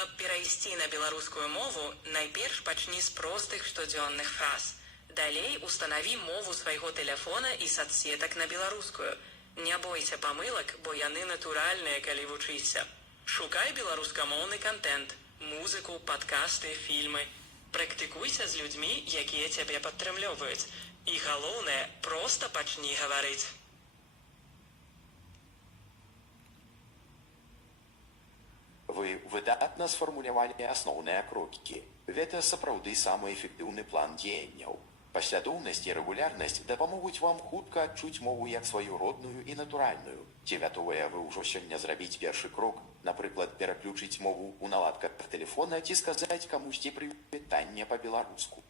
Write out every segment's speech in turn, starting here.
Каб перайсці на беларускую мову, найперш пачні з простых штодзённых фраз. Далей устанаві мову свайго тэлефона і соцсетак на беларускую. Не бойся памылак, бо яны натуральныя, калі вучыся. Шукай беларускамоўны кантэнт, музыку, падкасты, фільмы. Практыкуйся з людзьмі, якія цябе падтрымлёваюць. І галоўнае, проста пачні гаварыць. Вы выдатна сфармулявалі асноўныя крокі. Гэта сапраўды самы эфектыўны план дзеянняў. Паслядоўнасць і рэгулярнасць дапамогуць вам хутка адчуць мову як сваю родную і натуральную. Ці гатовыя вы ўжо сёння зрабіць першы крок, напрыклад, пераключыць мову ў наладках тэлефона ці сказаць камусьці прывітанне па-беларуску.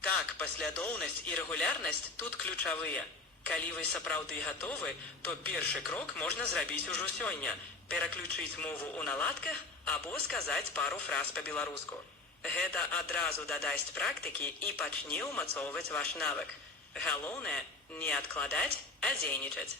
Так, паслядоўнасць і рэгулярнасць тут ключавыя. Калі вы сапраўды гатовы, то першы крок можна зрабіць ужо сёння. Пераключыць мову ў наладках або сказаць пару фраз па-беларуску. Гэта адразу дадасць практыкі і пачне ўмацоўваць ваш навык. Галоўнае, не адкладаць, а дзейнічаць.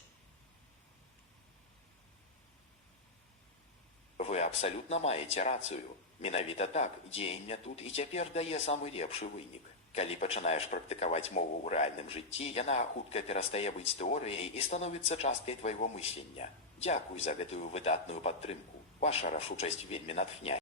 Вы абсалютна маеце рацыю. Менавіта так, дзеянне тут і цяпер дае самы лепшы вынік. Калі пачынаеш практыкаваць мову ў рэальным жыцці, яна хутка перастае быць тэорыяй і становіцца часткай твайго мыслення. Дзякуй за гэтую выдатную падтрымку. Ваша рашучасць вельмі натхняе.